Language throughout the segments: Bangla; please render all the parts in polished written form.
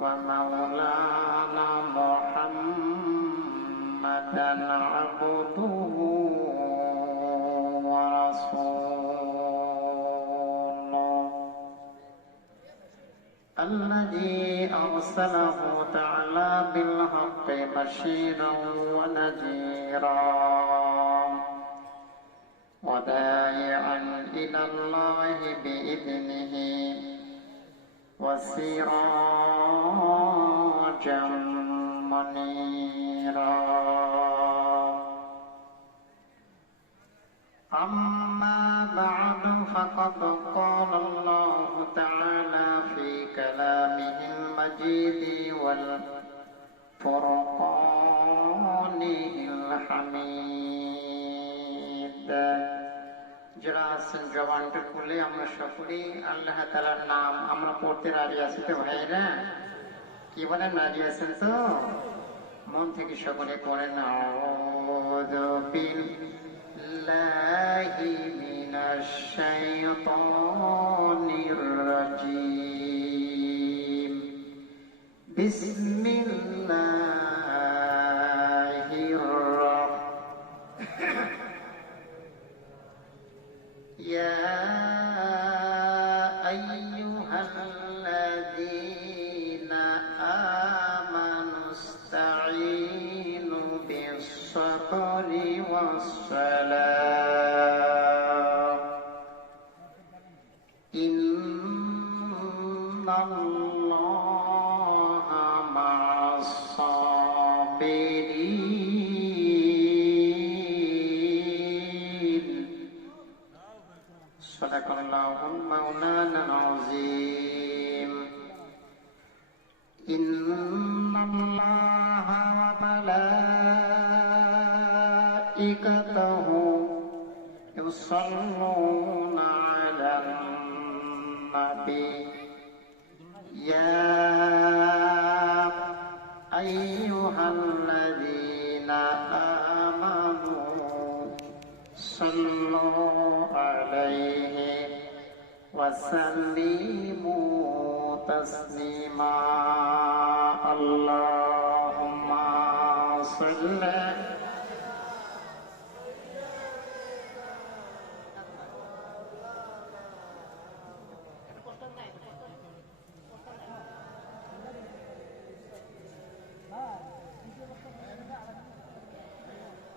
ومولانا محمدا عبده ورسوله الذي أرسله تعالى بالحق بشيرا ونذيرا وداعيا إلى الله بإذنه وسراجا منيرا أما بعد فقد قال الله تعالى في كلامه المجيد والفرقانه الحميد যারা আছেন জবানটা খুলে আমরা সকলেই আল্লাহ তাআলার নাম আমরা পড়তে রাজি আছি তো ভাইরা? কি বলেন, রাজি আছেন তো? মন থেকে সকলে পড়েন আউযু বিল্লাহি মিনাশ শাইতানির রাজীম বিসমিল্লাহির يا أيها الذين آمنوا استعينوا بالصبر والصلاة إن الله مع الصابرين صدق الله مولانا العظيم إن الله وملائكته يصلون على النبي يا أيها الذين آمنوا صلوا عليه وسلموا تسليما اللهم صل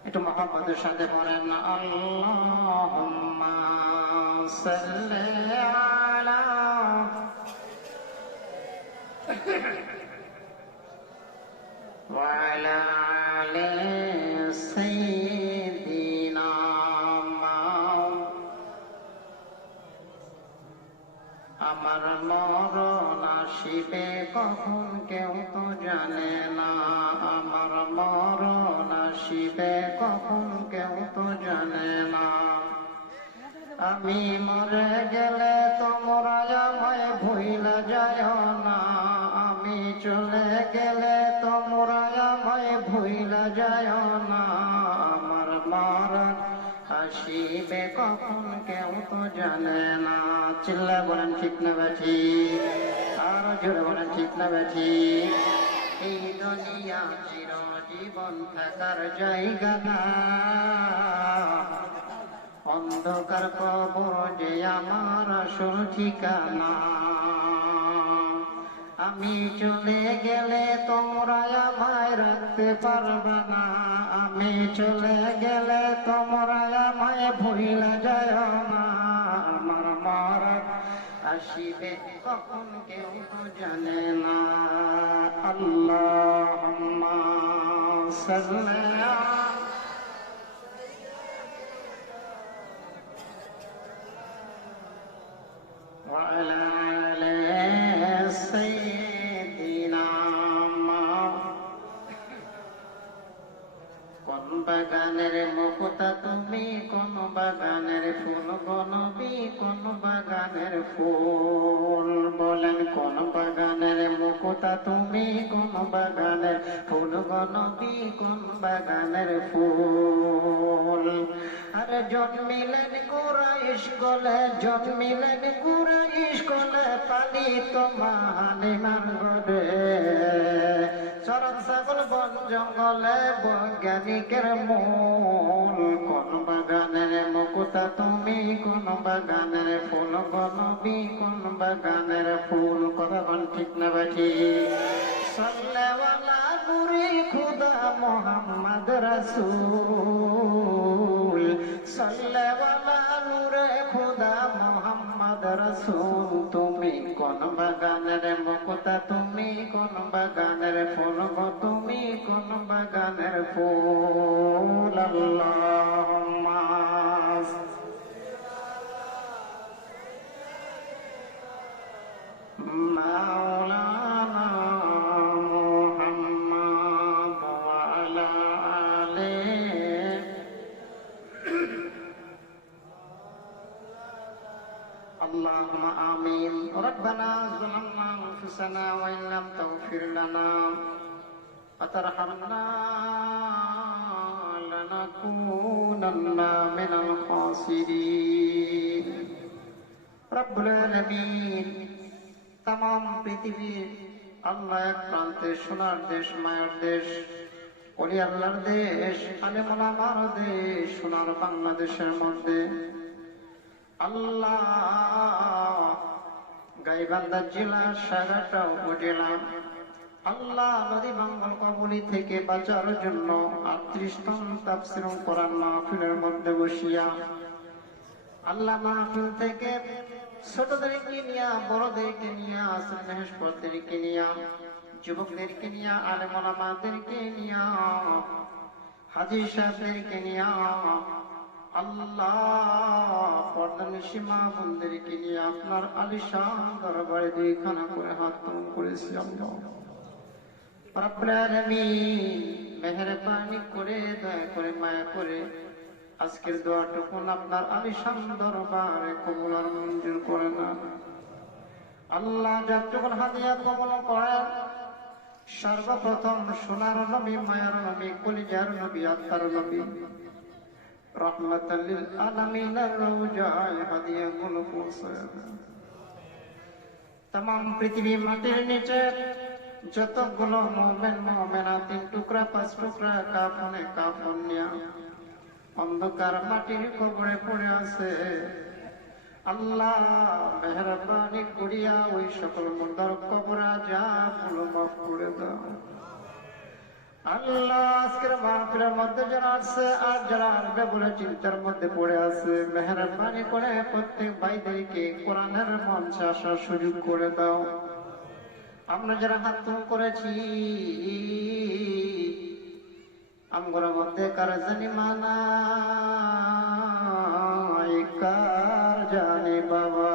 একটু মুহাম্মাদের সাথে পড়েন আল্লাহুম্মা সাল্লি আলা ওয়া আলা আলি সাইয়্যিদিনা আমার মরণ আসিবে কখন কেউ তো জানে না আমার মরণ আসিবে কখন কেউ তো জানে না আমি মরে গেলে তোমরা আমায় ভুইলা যায় না আমি চলে গেলে তোমরা আমায় ভুইলা যায় না আমার মরণ আসিবে কখন কেউ তো জানে না চিল্লা বলেন ঠিক না ব্যাঠি আর জোরে বলেন ঠিক না ব্যাঠি এই দুনিয়া চিরজীবন থাকার জায়গা না অন্ধকার কবর যে আমার আসল ঠিকানা আমি চলে গেলে তোমরা আমায় রাখতে পারবে না আমি চলে গেলে তোমরা আমায় ভুইলা যায় না আমার মরণ আসিবে কখন কেউ তো জানে না আল্লাহুম্মা সাল্লি ওয়া আলা আলি সাইয়্যিদিনা কোন বাগানের মুকুতা তুমি কোন বাগানের ফুল গনবি কোন বাগানের ফুল বলেন কোন বাগানের মুকুতা তুমি কোন বাগানের ফুল গনবি কোন বাগানের ফুল আরে জন্মিলেন কুরাইশ গলে জন্মিলেন কুরাইশ গলে পালিত মালিমার ঘরে জঙ্গলে বৈজ্ঞানিকের মূল, কোন বাগানের মুকুতা তুমি, কোন বাগানের ফুল নবী, কোন বাগানের ফুল। কথা কোন ঠিক না বাকি? সাল্লাল্লাহু নূরে খুদা মুহাম্মদ রাসূল, সাল্লাল্লাহু নূরে খুদা মুহাম্মদ রাসূল। তুমি কোন বাগানের মুকুতা তুমি, কোন বাগানের ফুল গো তুমি, কোন বাগানের ফুল। আল্লাহুম্মা মাওলানা মুহাম্মদ ওয়া আলা আলিহি। اللهم آمين. ربنا ظلمنا أنفسنا وإن لم تغفر لنا وترحمنا لنكونن من الخاسرين. رب العالمين तमाम পৃথিবীর আল্লাহ এক প্রান্তে সোনার দেশ, মায়ের দেশ, ওলি আল্লাহর দেশ, আলেম ওলামার দেশ, সোনার বাংলাদেশের মধ্যে আল্লাহ গাইবান্ধা জেলা সাগারটা উপজেলা আল্লাহ নদী বাঙ্গল কবলি থেকে বাঁচার জন্য 38তম তাফসীর কোরআন মাহফিলের মধ্যে বসিয়া আল্লাহ মাহফিল থেকে ছোটদেরকে নিয়া, বড়দেরকে নিয়া, স্নেহস্পরদেরকে নিয়া, যুবকদেরকে নিয়া, আলেম ওলামাদেরকে নিয়া, হাজী সাহেবদেরকে নিয়া, আল্লাহ পর্দানিশী মা বোনদেরকে নিয়ে আপনার আলিশান দরবারে দুইখানা করে হাত তুলে করেছি। আল্লাহ রব্বুল আলামিন মেহেরবানি করে, দয়া করে, মায়া করে আজকের দোয়াটুকু আপনার আলিশান দরবারে কবুল আর মঞ্জুর করে না। আল্লাহ যতটুকু হাদিয়া কবুল করেন, সর্বপ্রথম সোনার নবী, মায়ার নবী, কলিজার নবী, আত্মার নবী রহমাতাল লিল আলামিনের রওজায় হাদিয়াগুলো পৌঁছায় দেন। तमाम পৃথিবী মাটির নিচে যতগুলো মুমিন মুমিনা 3 টুকরা 5 টুকরা কাফনে কাফন নিয়া অন্ধকার মাটির কবরে পড়ে আছে, আল্লাহ মেহেরবানি করিয়া ওই সকল মুর্দার কবর আযাবগুলো মাফ করে দাও। আল্লাহ আজকের মাহফিলের মধ্যে যারা আছে আর যারা আসবে বলে চিন্তার মধ্যে পড়ে আছে, মেহেরবানি করে প্রত্যেক ভাইদেরকে কোরআনের মঞ্চে আসার সুযোগ করে দাও। আমরা যারা হাত তুলে করেছি আমগোর মধ্যে কার জানি মানা, কার জানি বাবা,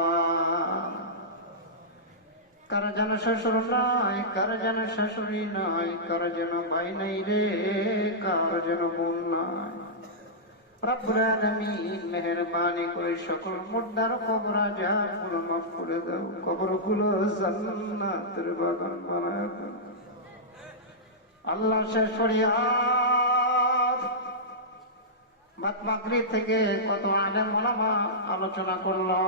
কার যেন শ্বশুর নাই, কার যেন শাশুড়ি নাই, কার যেন ভাই নাই রে, কার যেন বোন নাই। রব্বুল আলামিন মেহেরবানি করে সকল মুর্দার কবর আযাবগুলো মাফ করে দাও, কবরগুলো জান্নাতের বাগান বানায় দাও। আল্লাহ শেষ ফরিয়াদ, বাদ মাগরিব থেকে কত আলেম ওলামা আলোচনা করলো,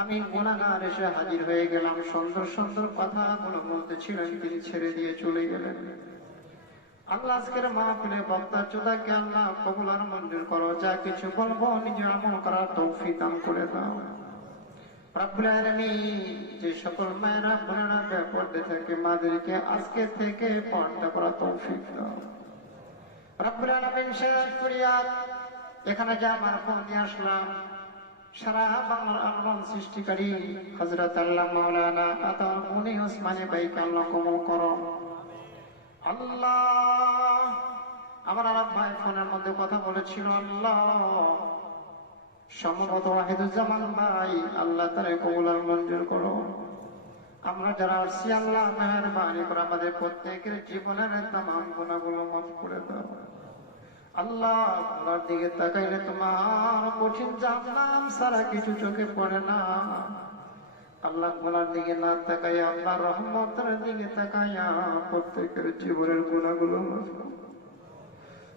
আমি গুনাহগার এসে হাজির হয়ে গেলাম। সুন্দর সুন্দর কথাগুলো বলতেছিলেন, তিনি ছেড়ে দিয়ে চলে গেলেন। আল্লাহ আজকের মাহফিলে বক্তা চোদাকে আল্লাহ কবুল আর মঞ্জুর করো, যা কিছু বলবো নিজে আমল করার তৌফিক দান করে দাও। রব্বুল আলামিন যে সকল মায়েরা বোনেরা বেপরদে থাকে মাদেরকে আজকে থেকে পর্দা করা তৌফিক দাও। রব্বুল আলামিন শেষ ফরিয়াদ, এখানে যা মারফত নিয়ে আসলাম সারা বাংলার আন্দোলন সৃষ্টিকারী হযরত আল্লাহ মাওলানা আতা মুনি ওসমানী ভাইকে আল্লাহ কবুল করো। আল্লাহ আমার আরব ভাই ফোনের মধ্যে কথা বলেছিল, আল্লাহ সম্ভবত ওয়াহিদুজ্জামান ভাই, আল্লাহ তারে কবুল আর মঞ্জুর করো। আমরা যারা আসছি আল্লাহ মেহেরবানি করে আমাদের প্রত্যেকের জীবনের তামাম গুনাহগুলো মাফ করে দাও। আল্লাহ আল্লাহর দিকে তাকাইলে তোমার কঠিন জাহান্নাম সারা কিছু চোখে পড়ে না। আল্লাহ গুনার দিকে না তাকাইয়া আল্লাহ রহমতের দিকে তাকাইয়া প্রত্যেকের জীবনের গুনাহগুলো মাফ করো।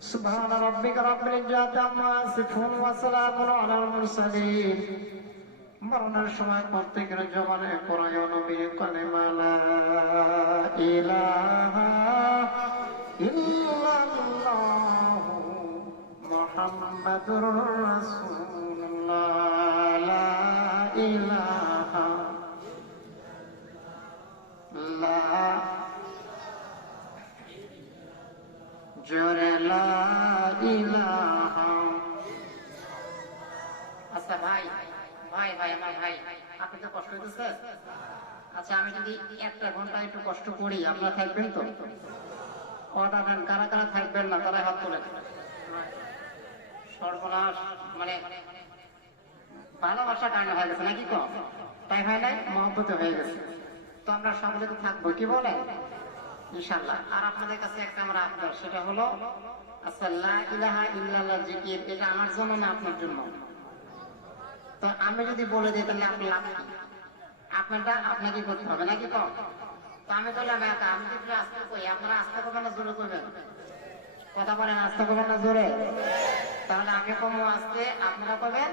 সুবহান রাব্বিকা রাব্বিল ইজ্জাতি আম্মা ইয়াসিফুন ওয়া সালামুন আলাল মুরসালিন। মরণের সময় প্রত্যেকের জবানে পড়ায় নবীর কালেমা লা ইলাহা মুহাম্মাদুর রাসূলুল্লাহ লা ইলাহা লা জোরে লা ইলাহা। আচ্ছা ভাই ভাই ভাই আমার ভাই, আপনি তো কষ্ট হইতেছে। আচ্ছা আমি যদি 1 ঘন্টা একটু কষ্ট করি, আপনারা থাকবেন তো? কথা দেন, কারা কারা থাকবেন না তারা হাত তোলেন। সর্বনাশ, মানে ভালোবাসা কারণে হয়ে গেছে নাকি? কম তাই হয় নাই, মহব্বতে হয়ে গেছে। তো আমরা সকলে তো থাকবো, কি বলে ইনশাআল্লাহ। আর আপনাদের কাছে একটা আমার আবদার, সেটা হলো আচ্ছা লা ইলাহা ইল্লাল্লাহ জিকির, এটা আমার জন্য না আপনার জন্য? তো আমি যদি বলে দিই তাহলে আপনি লাভ কি? আপনারটা আপনাকে করতে হবে নাকি? কম তো আমি বললাম একা, আমি যদি আস্তে কই, আপনারা আস্তে করবেন না জোরে করবেন? কথা বলেন, আস্তে করবেন না জোরে? তাহলে আমি কমো আস্তে, আপনারা করবেন।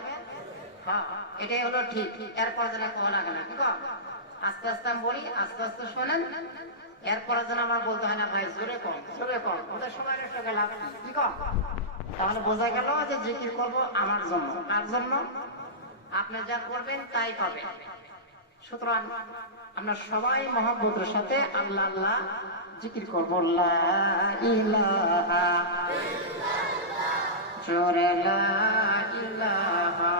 হ্যাঁ এটাই হলো ঠিক। এরপর যেন কম লাগে না, কি কম? আস্তে আস্তে আমি বলি, আস্তে আস্তে শোনেন। এরপরে যেন আমার বলতে হয় না ভাই জোরে কম জোরে কম, ওদের সময় নষ্ট করে লাভ কি, কি কম? তাহলে বোঝা গেল যে জিকির করবো আমার জন্য। কার জন্য? আপনি যা করবেন তাই পাবেন। সুতরাং আমরা সবাই মহব্বতের সাথে আল্লাহ আল্লাহ জিকির করবো। লা ইলাহা জোরে লা ইলাহা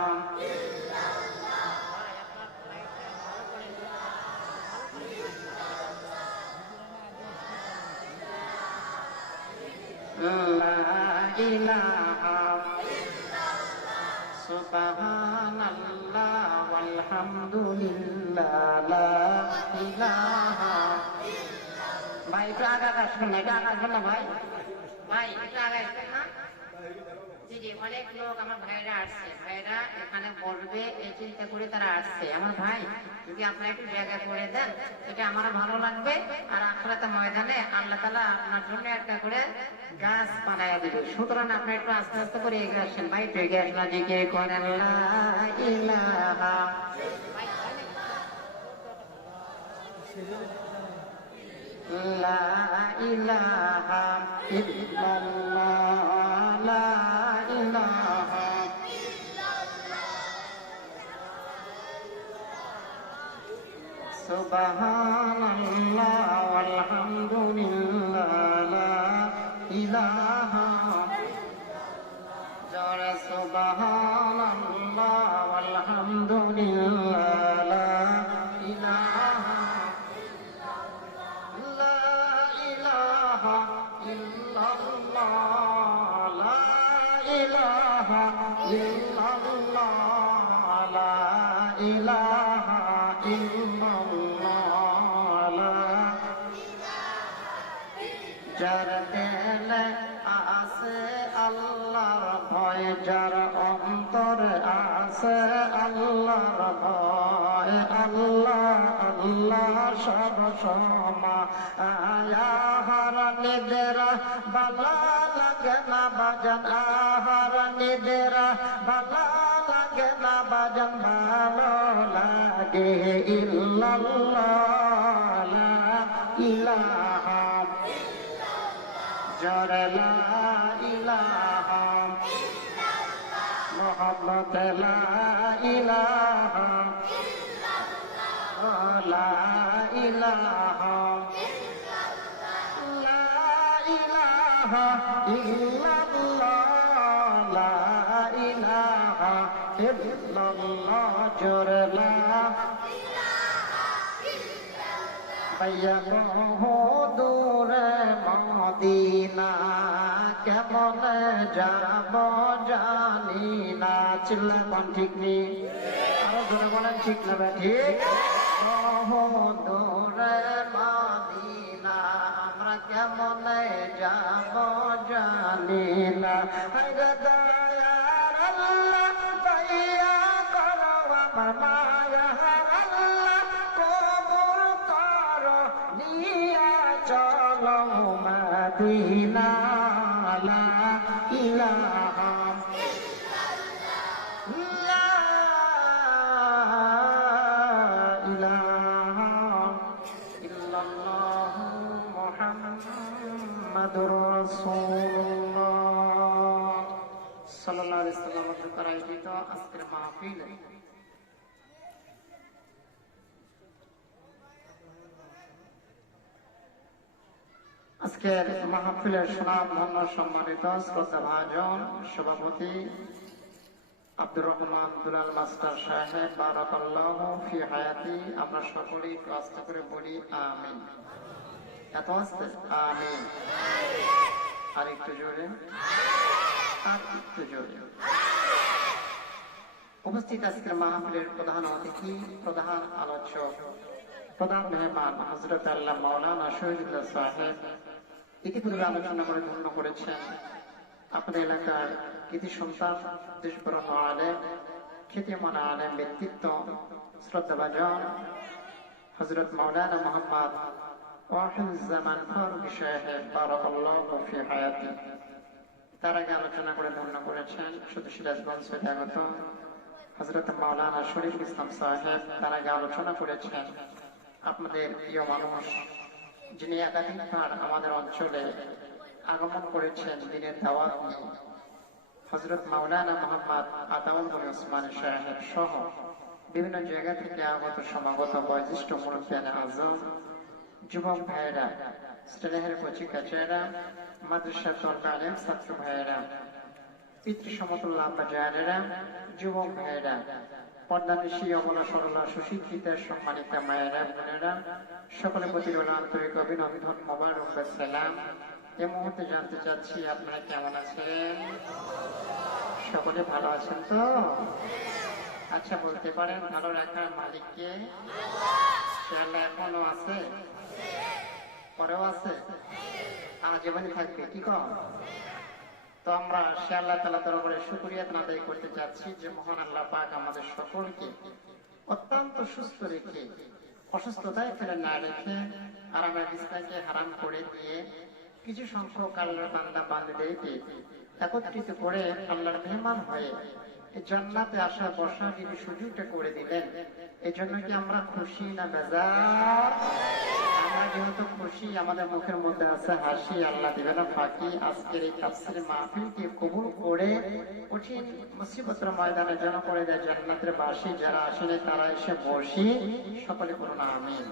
লা ইলাহা সুবহানাল্লাহ ওয়ালহামদুলিল্লাহ লা ইলাহা। ভাই একটু আগে আসবেন না, এটা আগে আসবেন না ভাই, ভাই একটু আগে আসবেন না। জি জি, অনেক লোক আমার ভাইরা আসছে, ভাইরা এখানে বসবে এই চিন্তা করে তারা আসছে। আমার ভাই যদি আপনারা একটু জায়গা করে দেন, এটা আমার ভালো লাগবে। আর আখিরাতের ময়দানে আল্লাহ তাআলা আপনার জন্য একটা করে গাছ বানায়া দিবে। সুতরাং আপনি একটু আস্তে আস্তে করে এগিয়ে আসেন ভাই, একটু এগিয়ে আসেন, জিকির করেন লা ইলাহা লা ইলাহা ইল্লাল্লাহ লা ইলাহা সুবহানাল্লাহ ওয়ালহামদুলিল্লাহ লা ইলাহা জোরে সুবহানাল্লাহ ওয়ালহামদুলিল্লাহ লা ইলাহা লা ইলাহা ইল্লাল্লাহ লা ইলাহা ইল্লাল্লাহ লা ইলাহা ইল্লাল্লাহ লা যার দিলে আছে আল্লাহর ভয়, যার অন্তরে আছে আল্লাহর ভয়, আল্লাহ আল্লাহ সব সময় আহার নিদেরা বালা লাগে না বাজান, আহার নিদেরা বালা লাগে না বাজান, ভালো লাগে ইল্লাল্লাহ লা ইলাহা জোরে লা ইলাহা মুহাম্মদ লা ইলাহা লা ইলাহা লা ইলাহা ইল্লাল্লাহ লা ইলাহা ইল্লাল্লাহ জোরে লা ভাইয়া কহো দূরে মদিনা কেমন যাব জানি না। চিল্লা কোন ঠিক নেই, আরো জোরে বলেন ঠিক না ঠিক? কহো দূরে মদিনা আমরা কেমন যাব জানি না। দয়ার আল্লাহ দয়া করো আমার মায়া আল্লাহ, কবুল করো নিয়া চলো মদিনা লা ইলাহা লা ইলাহা ইল্লাল্লাহ মুহাম্মাদুর রাসূলুল্লাহ সাল্লাল্লাহু আলাইহি ওয়াসাল্লাম দ্বারা আয়োজিত আজকের মাহফিলে আজকের মাহফিলের সুনামধন্য সম্মানিত শ্রদ্ধাভাজন সভাপতি আব্দুর রহমান দুলাল মাস্টার সাহেব বারাকাল্লাহু ফি হায়াতি, আমরা সকলেই একটু আস্তে করে বলি আমিন। এত আস্তে আমিন, আর একটু জোরে, আর একটু জোরে। উপস্থিত আজকের মাহফিলের প্রধান অতিথি, প্রধান আলোচক, প্রধান মেহমান হযরত আল্লাহ মাওলানা শহীদুল্লাহ সাহেব ইতিপূর্বে আলোচনা করে ধন্য করেছেন। আপনার এলাকার কৃতি সন্তান, দেশবরণ্য আলেম, খ্যাতিমান আলেম ব্যক্তিত্ব, শ্রদ্ধাভাজন হযরত মাওলানা মুহাম্মদ ওয়াহিদুজ্জামান ফারুকী সাহেব বারাকাল্লাহু ফি হায়াতি, তার আগে আলোচনা করে ধন্য করেছেন শুধু সিরাজগঞ্জ থেকে আগত হযরত মাওলানা শরীফুল ইসলাম সাহেব, তার আগে আলোচনা করেছেন আপনাদের প্রিয় মানুষ যিনি একাধিকবার আমাদের অঞ্চলে আগমন করেছেন দিনের দাওয়াত নিয়ে, হযরত মাওলানা মুহাম্মদ আতাউল গনি ওসমানী সাহেব সহ বিভিন্ন জায়গা থেকে আগত সমাগত বয়োজ্যেষ্ঠ মুরব্বিয়ানে আজম, যুবক ভাইয়েরা, স্নেহের কচি কাচারা, মাদ্রাসার তলবে আলেম ছাত্র ভাইয়েরা, পিতৃ সমতুল্য আব্বা জানেরা, যুবক ভাইয়েরা, পর্দানিশী অবলা সরলা সুশিক্ষিত সম্মানিতা মায়েরা বোনেরা, সকলের প্রতি রইল আন্তরিক অভিনন্দন, মোবারক ও সালাম। এই মুহূর্তে জানতে চাচ্ছি আপনারা কেমন আছেন? সকলে ভালো আছেন তো? আচ্ছা, বলতে পারেন ভালো রাখার মালিককে? সে আল্লাহ এখনো আছে, পরেও আছে, আজীবনই থাকবে, কি কম? তো আমরা সে আল্লাহ তাআলা দরবারে শুকরিয়া আদায় করতে চাচ্ছি যে মহান আল্লাহ পাক আমাদের সকলকে অত্যন্ত সুস্থ রেখে, অসুস্থতায় ফেলে না রেখে, আরামের বিছানাকে হারাম করে দিয়ে কিছু সংখ্যক আল্লাহর বান্দা বান্দীদেরকে একত্রিত করে আল্লাহর মেহমান হয়ে জান্নাতে আসা বসার যিনি সুযোগটা করে দিলেন, এই জন্য কি আমরা খুশি না বেজার? আমরা যেহেতু খুশি, আমাদের মুখের মধ্যে আছে হাসি, আল্লাহ দিবে না ফাঁকি। আজকের এই তাফসীর মাহফিলকে কবুল করে কঠিন মুসিবতের ময়দানে যেন করে দেয় জান্নাতের বাসী, যারা আসেনি তারা এসে বসি, সকলে করুন আমিন।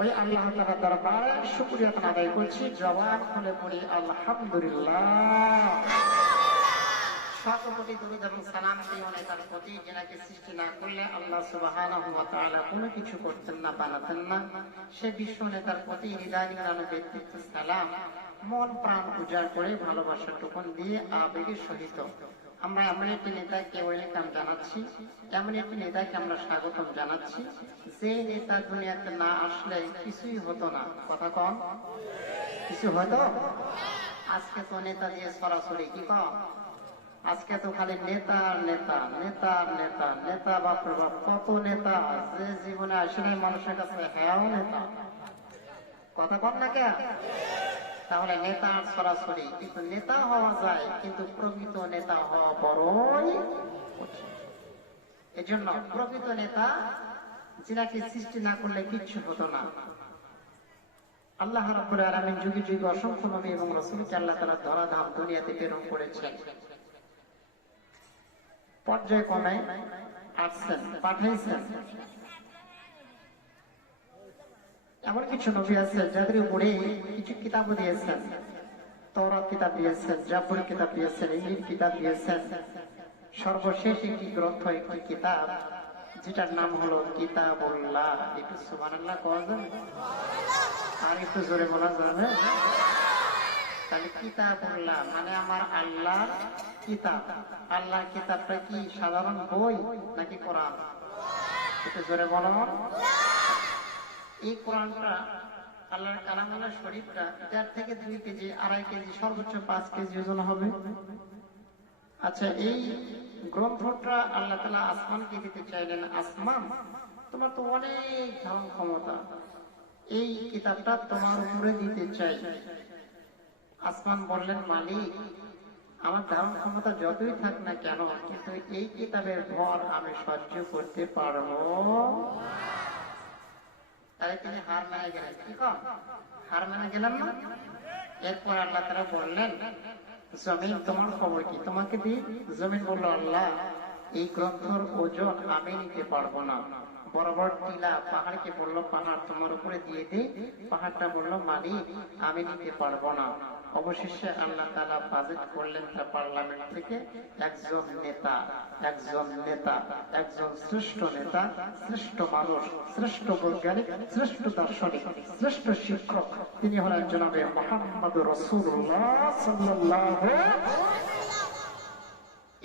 ওই আল্লাহ তাআলার দরবারে শুকরিয়া আদায় করছি, জবান খুলে পড়ি আলহামদুলিল্লাহ। সকলকে দরুদ এবং সালাম দিই তার প্রতি, যিনাকে সৃষ্টি না করলে আল্লাহ সুবহানাহু ওয়া তাআলা কোনো কিছু করতেন না, বানাতেন না। সে বিশ্ব নেতার প্রতি হৃদয় নিরানো ব্যক্তিত্ব সালাম, মন প্রাণ উজাড় করে ভালোবাসার টুকুন দিয়ে আবেগের সহিত আমরা এমন একটি নেতাকে ওয়েলকাম জানাচ্ছি, এমন একটি নেতাকে আমরা স্বাগতম জানাচ্ছি যে নেতা দুনিয়াতে না আসলে কিছুই হতো না। কথা কম, কিছু হতো? আজকে তো নেতা দিয়ে সরাসরি, কি কম? আজকে তো খালি নেতা নেতা নেতা নেতা নেতা, বাপরে বাপ কত নেতা যে জীবনে আসলে মানুষের কাছে হ্যাঁ নেতা। কথা কম না কে? তাহলে নেতা সরাসরি, কিন্তু নেতা হওয়া যায়, কিন্তু প্রকৃত নেতা হওয়া বড়ই কঠিন। এজন্য প্রকৃত নেতা যিনাকে সৃষ্টি না করলে কিচ্ছু হতো না। আল্লাহ রাব্বুল আলামিন যুগে যুগে অসংখ্য নবী এবং রাসূলকে আল্লাহ তাআলা ধরাধাম দুনিয়াতে প্রেরণ করেছেন, পর্যায়ক্রমে আসছেন, পাঠাইছেন। এমন কিছু নবী আছে যাদের উপরে কিছু কিতাবও দিয়েছেন, তাওরাত কিতাব দিয়েছেন, জাবুর কিতাব দিয়েছেন, ইনজিল কিতাব দিয়েছেন। সর্বশেষ একটি গ্রন্থ, একটি কিতাব, যেটার নাম হলো কিতাবুল্লাহ। একটু সুবহানাল্লাহ কোয়া যাবে? আর একটু জোরে বলা যাবে? তাহলে কিতাবুল্লাহ মানে আমার আল্লাহর কিতাব। আল্লাহর কিতাবটা কি সাধারণ বই নাকি কোরআন? একটু জোরে বলো। এই কোরআনটা আল্লাহর কালামুল্লাহ শরীফটা, যার থেকে 2 কেজি 2.5 কেজি সর্বোচ্চ 5 কেজি ওজন হবে। আচ্ছা, এই গ্রন্থটা আল্লাহ তাআলা আসমানকে দিতে চাইলেন। আসমান, তোমার তো অনেক ধারণ ক্ষমতা, এই কিতাবটা তোমার উপরে দিতে চাই। আসমান বললেন, মালিক আমার ধারণ ক্ষমতা যতই থাক না কেন, কিন্তু এই কিতাবের ভর আমি সহ্য করতে পারবো। তাই তিনি হার মেনে গেলেন। কি কম? হার মেনে গেলেন না? এরপর আল্লাহ তাআলা বললেন, জমিন তোমার খবর কি, তোমাকে দিই? জমিন বলল, আল্লাহ এই গ্রন্থর ওজন আমি নিতে পারবো না। বরাবর টিলা পাহাড়কে বললো, পাহাড় তোমার উপরে দিয়ে দিই। পাহাড়টা বললো, মালিক আমি নিতে পারবো না। অবশেষে আল্লাহ তাআলা বাজেট করলেন তার পার্লামেন্ট থেকে একজন নেতা, একজন শ্রেষ্ঠ নেতা, শ্রেষ্ঠ মানুষ, শ্রেষ্ঠ বৈজ্ঞানিক, শ্রেষ্ঠ দার্শনিক, শ্রেষ্ঠ শিক্ষক, তিনি হলেন জনাবে মুহাম্মদুর রাসূলুল্লাহ সাল্লাল্লাহু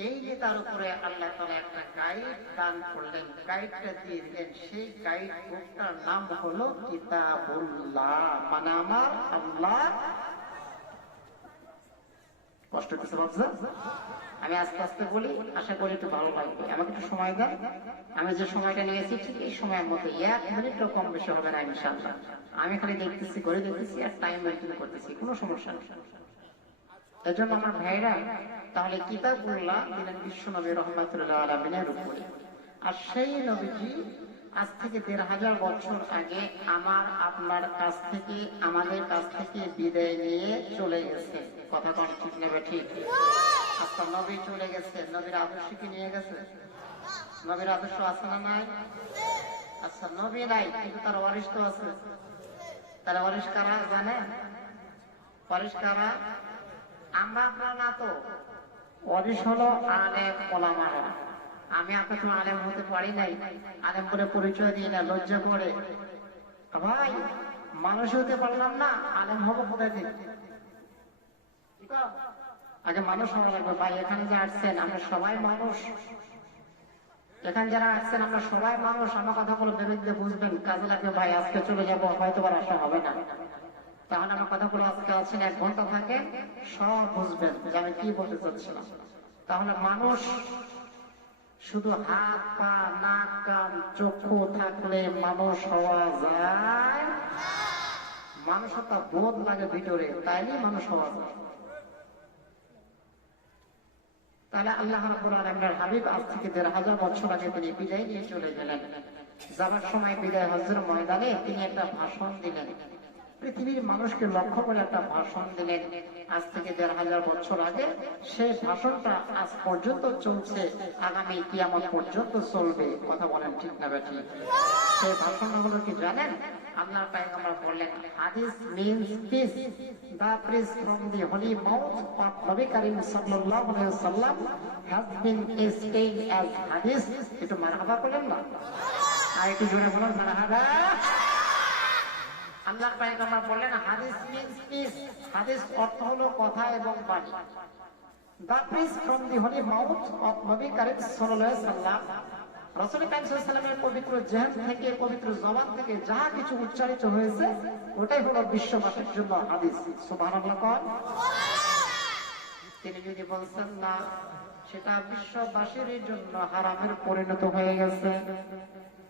এই যে তার উপরে আল্লাহ তাআলা একটা গাইড দান করলেন, গাইডটা দিয়ে দিলেন। সেই গাইড বুকটার নাম হলো কিতাবুল্লাহ, মানে আমার আল্লাহ। কষ্ট কিছু ভাবছেন? আমি আস্তে আস্তে বলি, আশা করি একটু ভালো লাগবে। আমাকে একটু সময় দেন। আমি যে সময়টা নিয়েছি ঠিক এই সময়ের মধ্যে 1 মিনিটও কম বেশি হবে না ইনশাআল্লাহ। আমি খালি দেখতেছি, ঘড়ি দেখতেছি আর টাইম মেনটেন করতেছি, কোনো সমস্যা নেই। এজন্য আমার ভাইরা, তাহলে কিতাবুল্লাহ দিলেন বিশ্ব নবী রহমাতুল আলামিনের উপরে। আর সেই নবীজি আজ থেকে ১৫০০ বছর আগে আমার আপনার কাছ থেকে, আমাদের কাছ থেকে বিদায় নিয়ে চলে গেছে। কথা কোন ঠিক নেবে? ঠিক। আচ্ছা, নবী চলে গেছে, নবীর আদর্শ কি নিয়ে গেছে? নবীর আদর্শ আছে না নাই? আচ্ছা, নবী নাই কিন্তু তার ওয়ারিশ তো আছে। তার ওয়ারিশ কারা জানেন? ওয়ারিশ কারা? আমরা আপনারা না তো। ওয়ারিশ হলো আলেম ওলামারা। আমি আপনার তো আলেম হতে পারি নাই, আলেম বলে পরিচয় দিই না, লজ্জা করে। ভাই, মানুষ হতে পারলাম না, আলেম হবো কোথায় থেকে? আগে মানুষ হওয়া লাগবে। ভাই, এখানে যে আসছেন আমরা সবাই মানুষ। এখানে যারা আসছেন আমরা সবাই মানুষ। আমার কথাগুলো ভেবে দিয়ে বুঝবেন, কাজে লাগবে। ভাই, আজকে চলে যাবো, হয়তো আর আসা হবে না। তাহলে আমার কথাগুলো আজকে আছেন 1 ঘন্টা থাকে, সব বুঝবেন যে আমি কি বলতে চাচ্ছিলাম। তাহলে মানুষ শুধু হাত পা নাক কান চক্ষু থাকলে মানুষ হওয়া যায়? মানুষতা বোধ লাগে ভিতরে, তাইলে মানুষ হওয়া যায়। তাহলে আল্লাহ রাব্বুল আলামিনের হাবিব আজ থেকে ১৫০০ বছর আগে তিনি বিদায় নিয়ে চলে গেলেন। যাবার সময় বিদায় হজের ময়দানে তিনি একটা ভাষণ দিলেন, পৃথিবীর মানুষকে লক্ষ্য করে একটা ভাষণ দিলেন। আজ থেকে ১৫০০ বছর আগে সেই ভাষণটা আজ পর্যন্ত চলছে, আগামী কিয়ামত পর্যন্ত চলবে। কথা বলেন ঠিক না বেঠিক? সেই ভাষণগুলো কি জানেন? আল্লাহর পয়গম্বর বললেন, হাদিস means peace, the peace from the holy mouth of নবী করিম সাল্লাল্লাহু আলাইহি ওয়াসাল্লাম হ্যাজ বিন এস্টেইনড অ্যাজ হাদিস। একটু মারহাবা বলেন না, আর একটু জোরে বলুন মারহাবা। আল্লাহর পয়গম্বর বললেন, হাদিস মিন্স পিস, হাদিস অর্থ হলো কথা এবং বাণী। The peace from the holy mouth of নবী করিম সাল্লাল্লাহু আলাইহি ওয়াসাল্লাম, রাসূল কারীম সাল্লাল্লাহু আলাইহি ওয়াসাল্লামের পবিত্র জবান থেকে, পবিত্র জবান থেকে যা কিছু উচ্চারিত হয়েছে ওটাই হলো বিশ্ববাসীর জন্য হাদিস। সুবহানাল্লাহ কোন? তিনি যদি বলছেন না, সেটা বিশ্ববাসীর জন্য হারামের পরিণত হয়ে গেছে।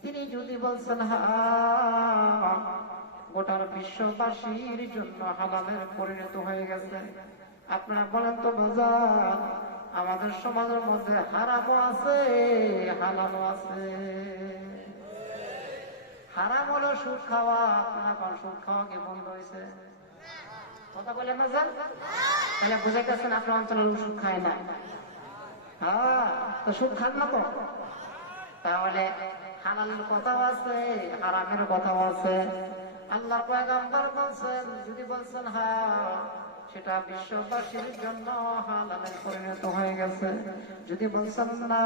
তিনি যদি বলছেন হ্যাঁ, গোটার বিশ্ববাসীর জন্য হালালের পরিণত হয়ে গেছে। আপনারা বলেন তো বাজার, আমাদের সমাজের মধ্যে হারামও আছে, হালালও আছে। হারাম হলো সুদ খাওয়া। আপনারা কোন সুদ খাওয়া কি বন্ধ হয়েছে? কথা বলেন না যান, তাহলে বুঝে গেছেন আপনার অঞ্চলের সুদ খায় না। হ্যাঁ, তো সুদ খান না তো। তাহলে হালালের কথাও আছে, হারামের কথাও আছে। আল্লাহ পয়গম্বর বলছেন, যদি বলছেন হ্যাঁ, সেটা বিশ্ববাসীর জন্য হালালের পরিণত হয়ে গেছে। যদি বলছেন না,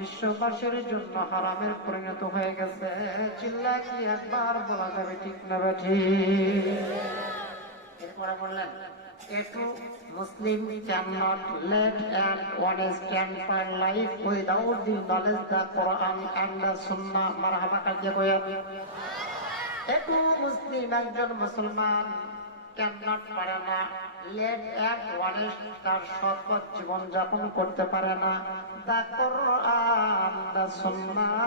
বিশ্ববাসীর জন্য হারামের পরিণত হয়ে গেছে, চিল্লা কি একবার বলা যাবে ঠিক না ঠিক? এরপরে বললেন, একটু Muslim cannot live an honest and fine life without the knowledge the Quran and the Sunnah. মারহাবা কাজে কইয়া। একটু মুসলিম, একজন মুসলমান cannot পারে না live an honest, তার সৎপথ জীবন যাপন করতে পারে না, the Quran the Sunnah,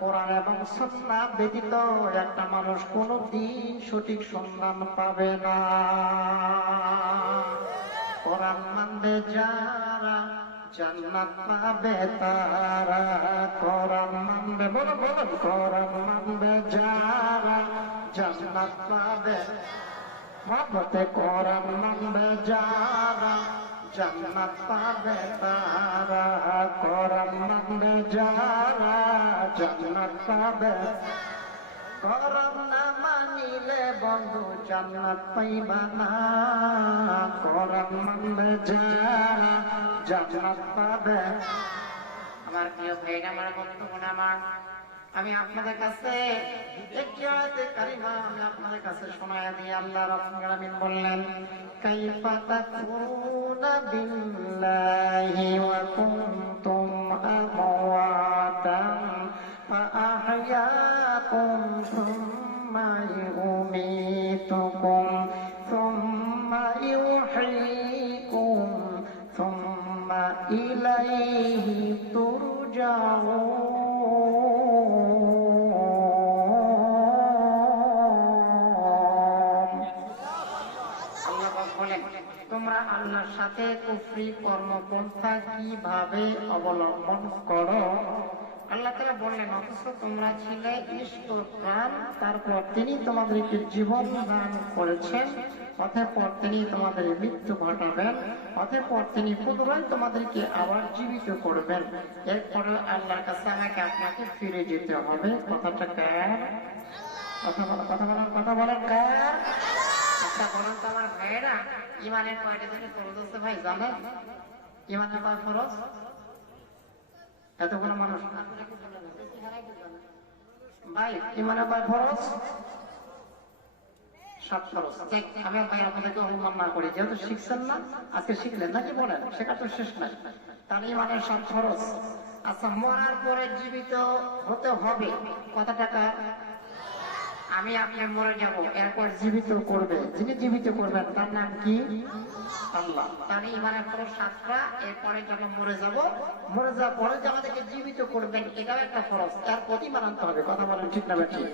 কোরআন এবং সুন্নাহ ব্যতীত একটা মানুষ কোনদিন সঠিক সন্ধান পাবে না। কোরআন মানবে যারা জান্নাত পাবে তারা, কোরআন মানবে, বলো বলো, কোরআন মানবে যারা জান্নাত পাবে। মহব্বতে কোরআন মানবে যারা জান্নাত পাবে তারা, কোরআন মানবে যারা জান্নাত পাবে। কোরআন না মানিলে বন্ধু জান্নাত পাইবা না, কোরআন মানবে যারা জান্নাত পাবে। আমার প্রিয় ভাইরা, আমার বন্ধুগণ, আমি আপনাদের কাছে একটি আয়াতে কারিমা আমি আপনাদের কাছে শোনায়া দিই। আল্লাহ রাব্বুল আলামিন বললেন, কাইফা তাকফুরুনা বিল্লাহি ওয়া কুনতুম আমওয়াতান ফাআহইয়াকুম সুম্মা ইউমীতুকুম সুম্মা ইউহয়ীকুম সুম্মা ইলাইহি তুরজাউন। তোমরা আল্লাহর সাথে কুফরি কর্মপন্থা কিভাবে অবলম্বন করো? আল্লাহ তাআলা বললেন, অথচ তোমরা ছিলে নিষ্ঠুর প্রাণ, তারপর তিনি তোমাদেরকে জীবন দান করেছেন, অতঃপর তিনি তোমাদের মৃত্যু ঘটাবেন, অতঃপর তিনি পুনরায় তোমাদেরকে আবার জীবিত করবেন। এরপরে আল্লাহর কাছে আমাকে আপনাকে ফিরে যেতে হবে। কথাটা কার? কথা বলেন কার? আচ্ছা বলেন তো আমার ভাইয়েরা, ইমানের কয়টা থেকে ফরজ আছে ভাই জানেন? ইমানের কয় ফরজ? এতগুলো মানুষ ভাই, ইমানের কয় ফরজ? 7 ফরজ। আমি ভাই আপনাদেরকে অনুমান না করি, যেহেতু শিখছেন না, আজকে শিখলেন নাকি বলেন, শেখা তো শেষ নাই। তাহলে ইমানের 7 ফরজ। আচ্ছা, মরার পরে জীবিত হতে হবে, কথাটা কার? আমি আপনি মরে যাব, এরপর জীবিত করবে, যিনি জীবিত করবেন তার নাম কি? আল্লাহ। তাহলে ইমানের ফরজ 7টা। এরপরে যখন মরে যাব, মরে যাওয়ার পরে যে আমাদেরকে জীবিত করবেন, এটাও একটা ফরজ, তার প্রতি মানতে হবে। কথা বলেন ঠিক না ঠিক?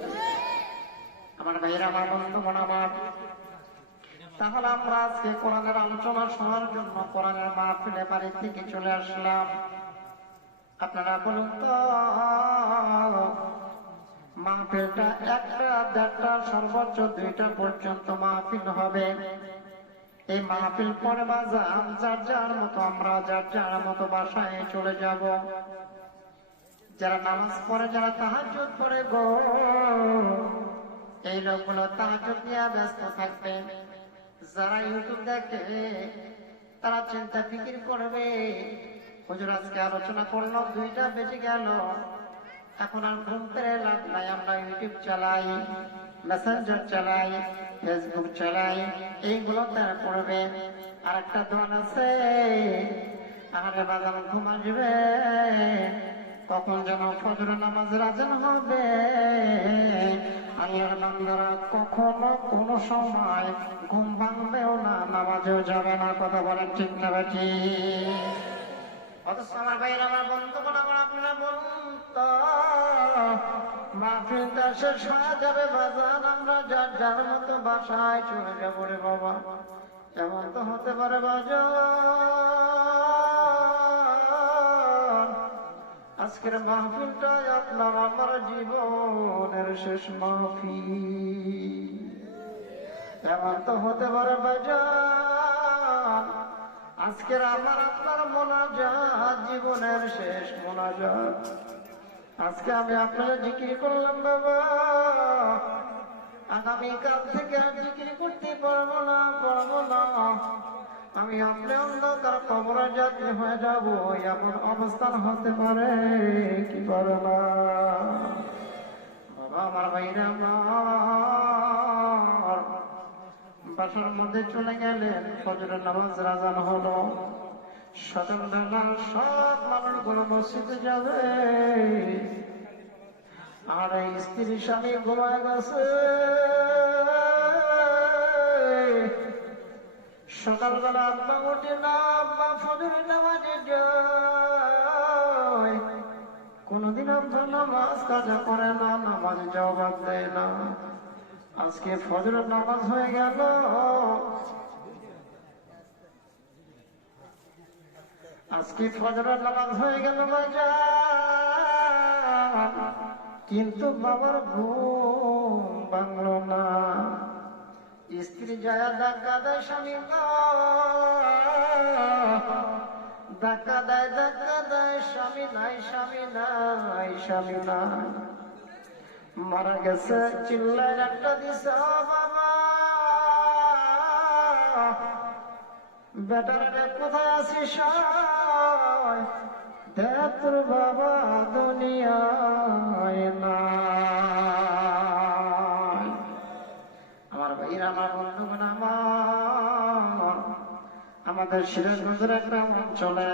আমার ভাইয়েরা, আমার বন্ধুগণ, আমার তাহলে আমরা আজকে কোরআনের আলোচনা শোনার জন্য কোরআনের মাহফিলে বাড়ি থেকে চলে আসলাম। আপনারা বলুন তো, মাহফিলটা 1টা, 1:30টা, সর্বোচ্চ 2টা পর্যন্ত মাহফিল হবে। এই মাহফিল পরে বাজার যার যার মতো, আমরা যার যার মতো বাসায় চলে যাব। যারা নামাজ পড়ে, যারা তাহাজ্জুদ পড়ে গো, এই লোকগুলো তাহাজ্জুদ নিয়ে ব্যস্ত থাকবে। যারা ইউটিউব দেখে তারা চিন্তা ফিকির করবে, হুজুর আজকে আলোচনা করলো 2টা বেজে গেল, এখন আর ঘুম পেরে লাভ নাই, আমরা ইউটিউব চালাই, মেসেঞ্জার চালাই, ফেসবুক চালাই, এইগুলো তারা করবে। আর একটা দল আছে, আরে বাজার ঘুম আসবে, কখন যেন ফজর নামাজের আজান হবে। আল্লাহর বান্দারা কখনো কোনো সময় ঘুম ভাঙবেও না, নামাজেও যাবে না। কথা বলেন ঠিক না বেটি? অথচ আমার ভাইয়ের, আমার বন্ধুগণ, আমার আপনারা বলুন তো, মাহফিলটা শেষ হয়ে যাবে বাজান, আমরা যার যার মতো বাসায় চলে যাবো রে বাবা। এমন তো হতে পারে বাজান, আজকের মাহফিলটা আপনার আমার জীবনের শেষ মাহফিল। এমন তো হতে পারে বাজান, আজকের আমার আপনার মোনাজাত জীবনের শেষ মোনাজাত। আজকে আমি আপনারা জিকির করলাম বাবা, আগামীকাল থেকে আর জিকির করতে পারবো না। আমি আপনি অন্ধকার কবরে যাত্রী হয়ে যাবো, এমন অবস্থান হতে পারে কি পারে না বাবা। আমার ভাইরা আমার বাসার মধ্যে চলে গেলেন, ফজরের নামাজ আজান হলো, সকালবেলা সব মানুষগুলো মসজিদে যাবে, আর এই স্ত্রী স্বামী ঘুমায় গেছে। সকালবেলা আব্বা উঠে না, আব্বা ফজরের নামাজে যায়, কোনদিন আব্বা নামাজ কাজা করে না, নামাজ জবাব দেয় না। আজকে ফজরের নামাজ হয়ে গেল, আজকে ফজরের নামাজ হয়ে গেল বাজার, কিন্তু বাবার ঘুম ভাঙলো না। স্ত্রী যায় ধাক্কা দেয় স্বামী ধাক্কা দেয় স্বামী নাই স্বামী নাই স্বামী নাই মারা গেছে চিল্লায় একটা দিছে বাবা বেটারে কোথায় আছিস দেখ তোর বাবা দুনিয়ায় নাই। আমার ভাইরা আমার বন্ধুগণ আমার আমাদের সিরাজগঞ্জের একটা অঞ্চলে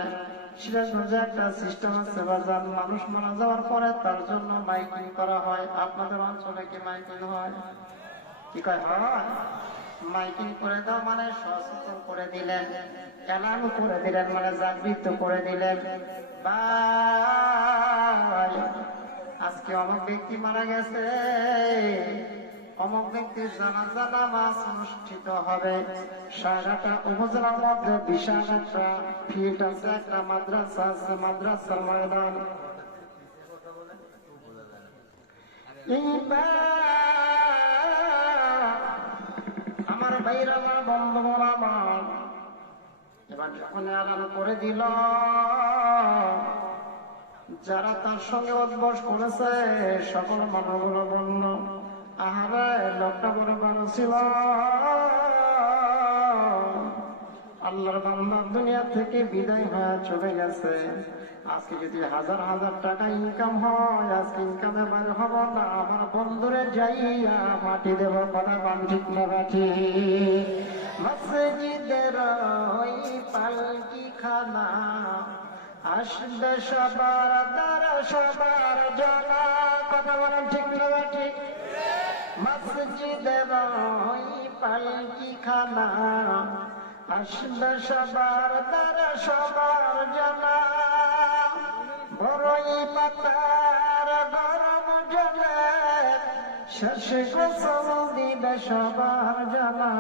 সিরাজগঞ্জে একটা সিস্টেম আছে বাজার মানুষ মারা যাওয়ার পরে তার জন্য মাইকিং করা হয়। আপনাদের অঞ্চলে কি মাইকিং হয়? কি কয় হয়? মাইকিং করে দাও মানে সচেতন করে দিলেন, এলান করে দিলেন, মানে জাগৃত করে দিলেন ভাই আজকে অমুক ব্যক্তি মারা গেছে, অমুক ব্যক্তির জানাজা নামাজ অনুষ্ঠিত হবে। সারাটা উপজেলার মধ্যে বিশাল একটা ফিল্ড আছে, একটা মাদ্রাসা আছে, মাদ্রাসার ময়দান। আমার ভাইরা আমার বন্ধুরা আমার এবার যখন এলান করে দিল যারা তার সঙ্গে উদ্বাস করেছে সকল মানুষগুলো বলল আহারে লোকটা বড় ভালো ছিল, আল্লাহর বান্দা দুনিয়া থেকে বিদায় হয়ে চলে গেছে। আজকে যদি হাজার হাজার টাকা ইনকাম হয় আজকে ইনকামে বার হব না, আমার বন্ধুরে যাইয়া মাটি দেব। কথা বান ঠিক না বাঠি? মসজিদের ওই পালকি খানা আসবে সবার দ্বারা সবার জানা। কথা বলেন ঠিক না বাঠি? মসজিদের ওই পালকি খানা আসবে সবার দ্বারা সবার জানা। বড়ই পাতার গরম জলে শেষ গোসল দিবে সবার জানা।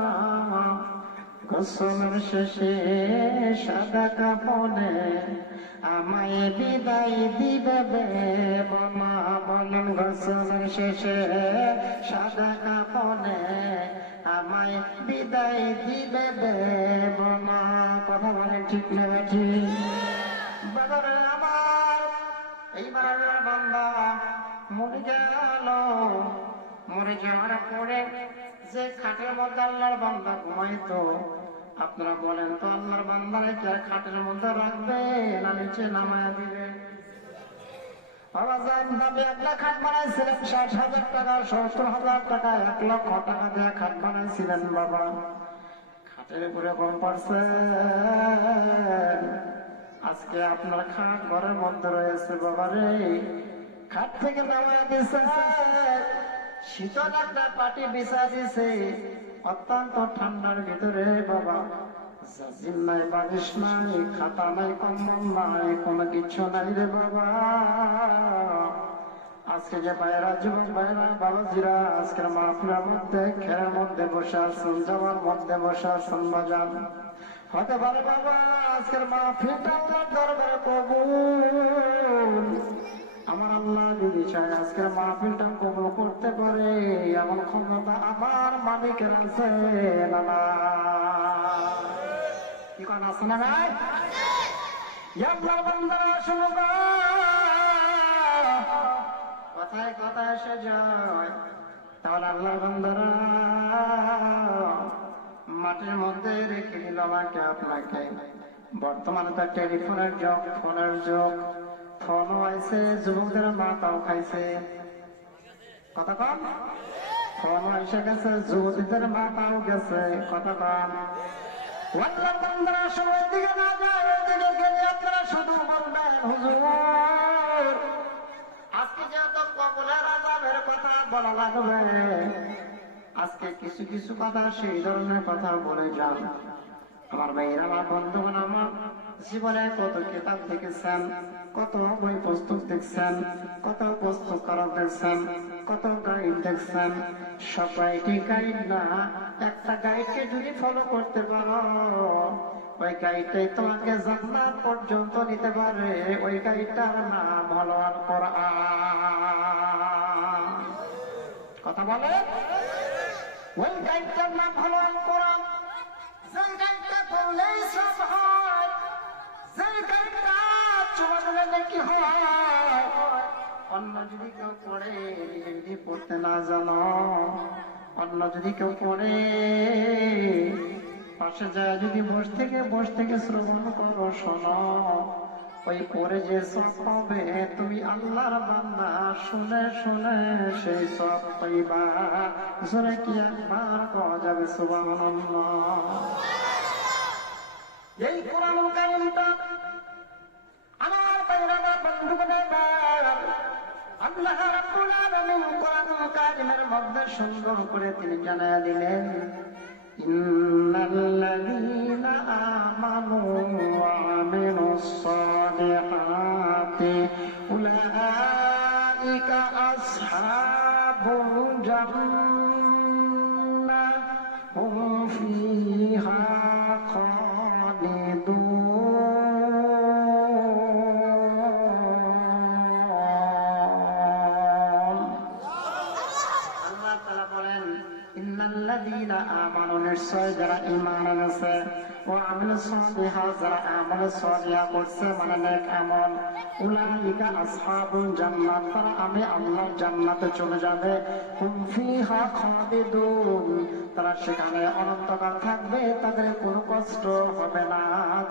গোসলের শেষে সাদা কাপড়ে আমায় বিদায় দিবে মা। বলেন গোসলের শেষে সাদা কাপড়ে আমায় বিদায় দিবে মা। কথা বলেন ঠিক না ঠিক? বাবারে আমার এইবার বান্দা মরে গেল, মরে যাওয়ার পরে যে খাটের মধ্যে আল্লাহর বান্দা ঘুমাইতো, আপনারা বলেন তো আল্লাহর বান্দারে কি আর খাটের মধ্যে রাখবে না নিচে নামায়া দিবে? বাবা যান দামি একটা খাট বানাইছিলেন ৬০,০০০ টাকা, ৭০,০০০ টাকা, ১,০০,০০০ টাকা দিয়ে খাট বানাইছিলেন বাবা। খাটের উপরে কম পারছে, আজকে আপনার খাট ঘরের মধ্যে রয়েছে বাবা রে। খাট থেকে নামায় দিছে, শীতল একটা পাটি বিছা দিছে, অত্যন্ত ঠান্ডার ভিতরে বাবা। জাজিম নাই, বালিশ নাই, খাতা নাই, কম্বল নাই, কোনো কিছু নাই রে বাবা। আজকে যে ভাইরা যুবক ভাইরা বাবাজিরা আজকের মাহফিলের মধ্যে খেরের মধ্যে বসে আছেন, জামার মধ্যে বসে আছেন বাজান, হতে পারে বাবা আজকের মাহফিলটা আল্লাহর দরবারে কবুল। আমার আল্লাহ যদি চায় আজকের মাহফিলটা কবুল করতে পারে এমন ক্ষমতা আমার মালিকের আছে না না? কি কোন আছে না ভাই? আল্লাহর বান্দারা শুনো, কথায় কথা এসে যায়। তাহলে আল্লাহর বান্দারা মাটির মধ্যে রেখে দিল আমাকে আপনাকে। বর্তমানে তো টেলিফোনের যুগ, ফোনের যুগ, ফোনও আইছে, যুবকদের মাথাও খাইছে। কথা কম? ফোনও এসে গেছে, যুবতীদের মাথাও গেছে। কথা কম? আল্লাহর বান্দারা সময় দিকে না যায়, ওইদিকে গেলে আপনারা শুধু বলবেন হুজুর আজকে যেহেতু কবরের আযাবের কথা বলা লাগবে, আজকে কিছু কিছু কথা সেই ধরনের কথা বলে যান। আমার ভাইয়েরা আমার বন্ধুগণ আমার জীবনে কত কিতাব দেখেছেন, কত বই পুস্তক দেখছেন, কত পুস্তককারক দেখছেন, কত গাইড দেখছেন। সবাই গাইড না, একটা গাইডকে যদি ফলো করতে পারো ওই গাইডটাই তোমাকে জান্নাত পর্যন্ত নিতে পারে। ওই গাইডটার নাম হলো আল কোরআন। কথা বলে ওই গাইডটার নাম হলো কোরআন। যে গাইডটা পড়লেই সব হয়, যে গাইডটা চলে নাকি হয়। অন্য যদি কেউ পড়ে, যদি পড়তে না জানো, অন্য যদি কেউ পড়ে পাশে যায় যদি বস থেকে শ্রবণ করো, শোনো, ওই পরে যে সব পাবে তুমি আল্লাহর বান্দা শুনে শুনে সেই সব পাইবা। জোরে কি একবার পাওয়া যাবে সুবহানাল্লাহ। এই কোরআনুল কারীমটা আমার বাইরানা বন্ধুগণের, আল্লাহ রাব্বুল আলামিন কোরআনুল কারীমের মধ্যে সুন্দর করে তিনি জানায়া দিলেন, ইন্নাল্লাযীনা আমানু ওয়া আমিলুস সালিহাতি উলাইকা আসহাবুল জান্নাহ হুম ফিহা খালিদুন। নিশ্চয় যারা ঈমান এনেছে ও আমিলুস সালিহাত, যারা আমল সালিহা করছে মানে নেক আমল, উলাইকা আসহাবুল জান্নাত, তারা আমি আল্লাহর জান্নাতে চলে যাবে। হুম ফিহা খালিদুন, তারা সেখানে অনন্তকাল থাকবে, তাদের কোনো কষ্ট হবে না।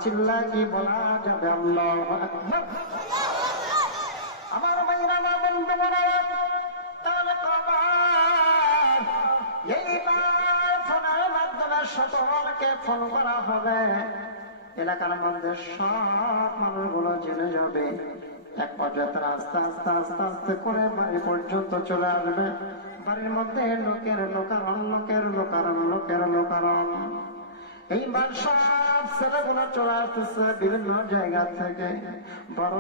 চিল্লায় কি বলা যাবে আল্লাহু আকবার। আমার ভাইরা আমার বন্ধুরা, তাহলে কবার এইবার ফোনের মাধ্যমে সকলকে ফোন করা হবে, এলাকার মধ্যে সব মানুষগুলো জেনে যাবে। এক পর্যায়ে তারা আস্তে আস্তে আস্তে আস্তে করে বাড়ি পর্যন্ত চলে আসবে। বাড়ির মধ্যে লোকের লোকারণ, লোকের লোকারণ, লোকের লোকারণ। এইবার সব ছেলেগুলো চলে আসতেছে বিভিন্ন জায়গা থেকে। বড়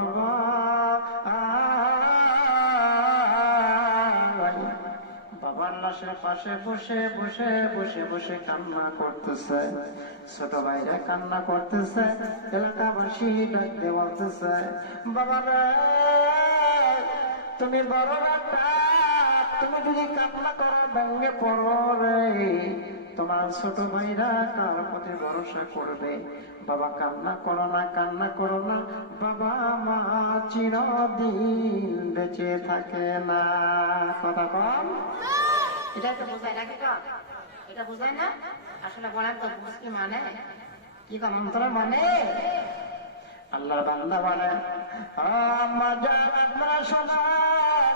বাবার লাশের পাশে বসে বসে বসে বসে কান্না করতেছে, ছোট ভাইরা কান্না করতেছে, এলাকাবাসী ডাক দিয়ে বলতেছে, বাবারা তুমি বড় একটা, তুমি যদি কান্না করো ভেঙে পড়ো রে, তোমার ছোট ভাইরা কার প্রতি ভরসা করবে? বাবা কান্না করো না, কান্না করো না, বাবা মা চিরদিন বেঁচে থাকে না। কথা কম, এটা তো বোঝায় নাকি? এটা বোঝায় না আসলে? বলেন তো বুঝ কি মানে? কি কোন অন্তর মানে? আল্লাহর বান্দা বলেন, আপনারা শোনেন,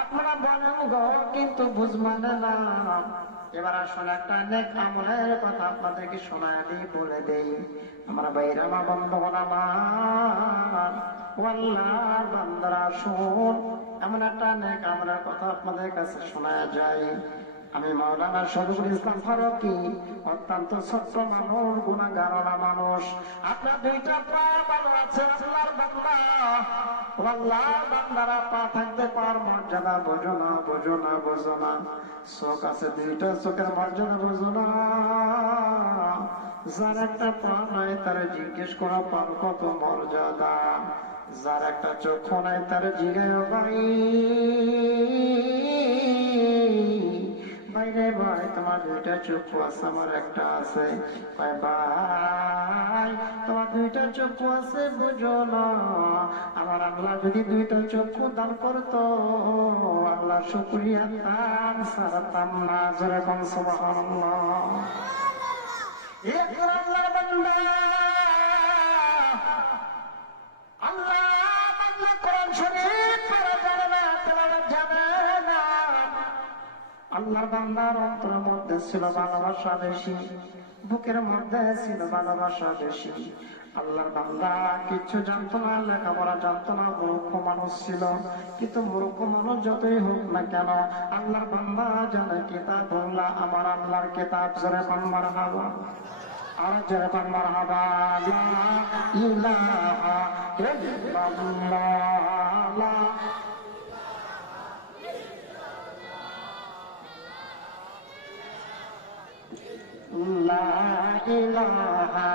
আপনারা বলেন গো, কিন্তু বুঝ মানে না। এবার আসলে একটা নেক আমলের কথা আপনাদেরকে শোনায় দিই, বলে দেই। আমরা বাইরা মা বন্ধুগণ আমার, আল্লাহর বান্দারা শুন, এমন একটা নেক আমলের কথা আপনাদের কাছে শোনায় যায়। আমি মাওলানা শরীফুল ইসলাম ফারুকী, অত্যন্ত ছোট্ট মানুষ, গুনাহগার মানুষ। আপনার দুইটা পা ভালো আছে আল্লাহর বান্দা, আল্লাহর বান্দারা পা থাকতে পার মর্যাদা বোঝো না, বোঝো না, বোঝো না। চোখ আছে দুইটা, চোখের মর্যাদা বোঝো না। যার একটা পা নাই তারা জিজ্ঞেস করা পার কত মর্যাদা। যার একটা চক্ষু নাই তারা জিজ্ঞাসা ভাই, বাইরে ভাই তোমার দুইটা চক্ষু আছে, আমার একটা আছে। ভাই তোমার দুইটা চক্ষু আছে, বুঝো না। আমার আল্লাহ যদি দুইটা চক্ষু দান করতো, আল্লাহ শুকরিয়া দান সারতাম না। যেরকম সুবহানাল্লাহ। আল্লাহর বান্দা, আল্লাহ বান্দা কোরআন শরীফ পড়া জানে না, তেলাওয়াত জানে না। আল্লাহর বান্দার অন্তরের মধ্যে ছিল ভালোবাসা বেশি, বুকের মধ্যে ছিল ভালোবাসা বেশি। আল্লাহর বান্দা কিছু জানতো না, লেখাপড়া জানতো না, মূর্খ মানুষ ছিল। কিন্তু মূর্খ মানুষ যতই হোক না কেন, আল্লাহর বান্দা জানে কিতাবুল্লাহ, আমার আল্লাহর কিতাব। জোরে পান্নার হাওয়া, আর জোরে পান্নার হাওয়া। লা ইলাহা ইল্লাল্লাহ, লা ইলাহা